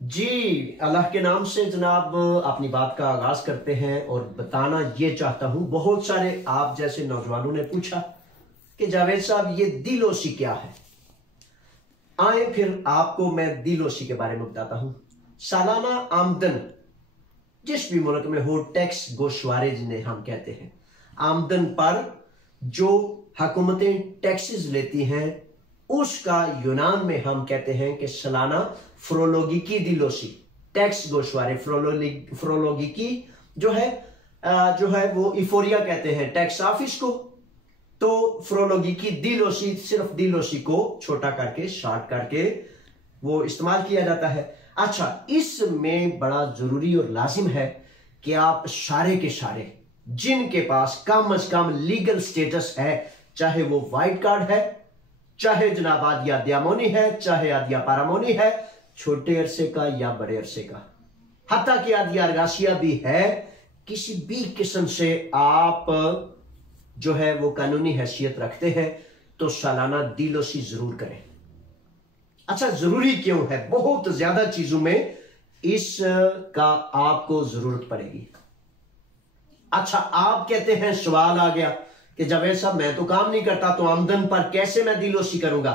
जी, अल्लाह के नाम से जनाब अपनी बात का आगाज करते हैं और बताना ये चाहता हूं, बहुत सारे आप जैसे नौजवानों ने पूछा कि जावेद साहब ये दिलोसी क्या है। आए फिर आपको मैं दिलोसी के बारे में बताता हूं। सालाना आमदन जिस भी मुल्क में हो, टैक्स गोशवारे जिन्हें हम कहते हैं, आमदन पर जो हुकूमतें टैक्सेस लेती हैं उसका यूनान में हम कहते हैं कि सालाना फ्रोलोगिकी दिलोसी, टैक्स गोशवारे फ्रोलोगिकी जो है वो इफोरिया कहते हैं टैक्स ऑफिस को। तो फ्रोलोगिकी दिलोसी, सिर्फ दिलोसी को छोटा करके शॉर्ट करके वो इस्तेमाल किया जाता है। अच्छा, इसमें बड़ा जरूरी और लाजिम है कि आप सारे के सारे जिनके पास कम अज कम लीगल स्टेटस है, चाहे वो वाइट कार्ड है, चाहे जनाब आदिया दयामोनी है, चाहे आदिया पारामोनी है, छोटे अरसे का या बड़े अरसे का, हत्ता कि आदिया अरगासिया भी है, किसी भी किस्म से आप जो है वो कानूनी हैसियत रखते हैं तो सालाना दिलोसी जरूर करें। अच्छा, जरूरी क्यों है? बहुत ज्यादा चीजों में इसका आपको जरूरत पड़ेगी। अच्छा, आप कहते हैं सवाल आ गया कि जावेद साहब मैं तो काम नहीं करता, तो आमदन पर कैसे मैं दिलोसी करूंगा?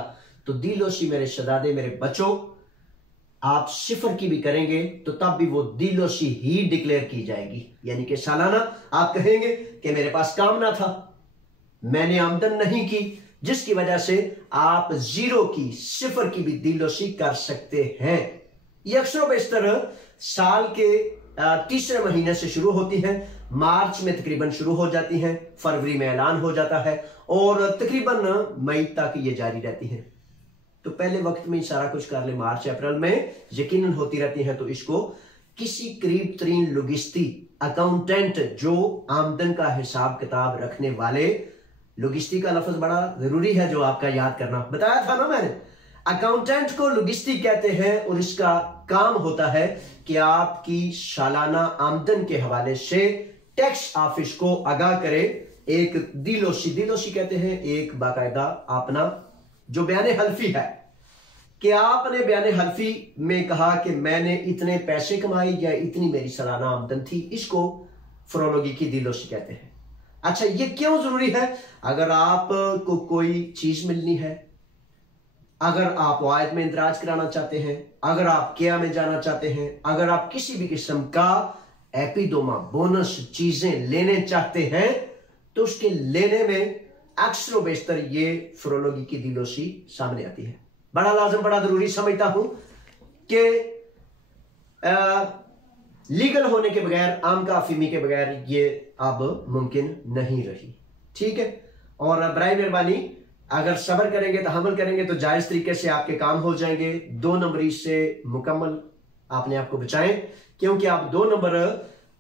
तो दिलोसी मेरे शहजादे, मेरे बच्चों, आप सिफर की भी करेंगे तो तब भी वो दिलोसी ही डिक्लेयर की जाएगी। यानी कि सालाना आप कहेंगे कि मेरे पास काम ना था, मैंने आमदन नहीं की, जिसकी वजह से आप जीरो की, सिफर की भी दिलोसी कर सकते हैं। ये अक्सर बेशतर साल के तीसरे महीने से शुरू होती है, मार्च में तकरीबन शुरू हो जाती हैं, फरवरी में ऐलान हो जाता है और तकरीबन मई तक ये जारी रहती है। तो पहले वक्त में सारा कुछ कर ले, मार्च अप्रैल में यकीनन होती रहती है। तो इसको किसी करीब तरीन लुगिस्ती अकाउंटेंट, जो आमदन का हिसाब किताब रखने वाले, लुगिस्ती का लफ्ज बड़ा जरूरी है जो आपका याद करना, बताया था ना मैंने। अकाउंटेंट को लुगिस्ती कहते हैं और इसका काम होता है कि आपकी सालाना आमदन के हवाले से टैक्स ऑफिस को आगाह करे। एक दिलोसी कहते हैं, एक बाकायदा अपना जो बयान हल्फी है कि आपने बयान हल्फी में कहा कि मैंने इतने पैसे कमाए या इतनी मेरी सालाना आमदन थी, इसको फ्रोलोगिकी दिलोसी कहते हैं। अच्छा, ये क्यों जरूरी है? अगर आपको कोई चीज मिलनी है, अगर आप वायद में इंदराज कराना चाहते हैं, अगर आप किया में जाना चाहते हैं, अगर आप किसी भी किस्म का एपिडोमा बोनस चीजें लेने चाहते हैं, तो उसके लेने में अक्सर बेशतर ये फ्रोलोगिकी दिलोसी सामने आती है। बड़ा लाजम, बड़ा जरूरी समझता हूं कि लीगल होने के बगैर, आम का अफीमी के बगैर ये अब मुमकिन नहीं रही। ठीक है, और बराए मेहरबानी अगर सब्र करेंगे तो हमल करेंगे तो जायज तरीके से आपके काम हो जाएंगे। 2 नंबरी से मुकम्मल अपने आप को बचाएं, क्योंकि आप 2 नंबर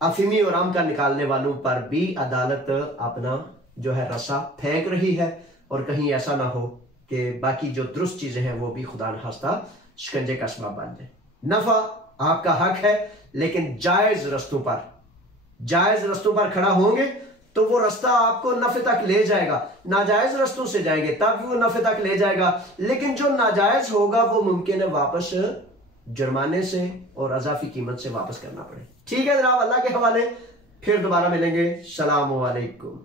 अफीमी और आम का निकालने वालों पर भी अदालत अपना जो है रसा फेंक रही है, और कहीं ऐसा ना हो कि बाकी जो दुरुस्त चीजें हैं वो भी खुदा न खास्ता शिकंजे का सबब बन जाए। नफा आपका हक है, लेकिन जायज रस्तों पर खड़ा होंगे तो वो रास्ता आपको नफे तक ले जाएगा। नाजायज रस्तों से जाएंगे तब वो नफे तक ले जाएगा, लेकिन जो नाजायज होगा वो मुमकिन है वापस जुर्माने से और अजाफी कीमत से वापस करना पड़े। ठीक है जनाब, अल्लाह के हवाले, फिर दोबारा मिलेंगे। सलाम वालेकुम।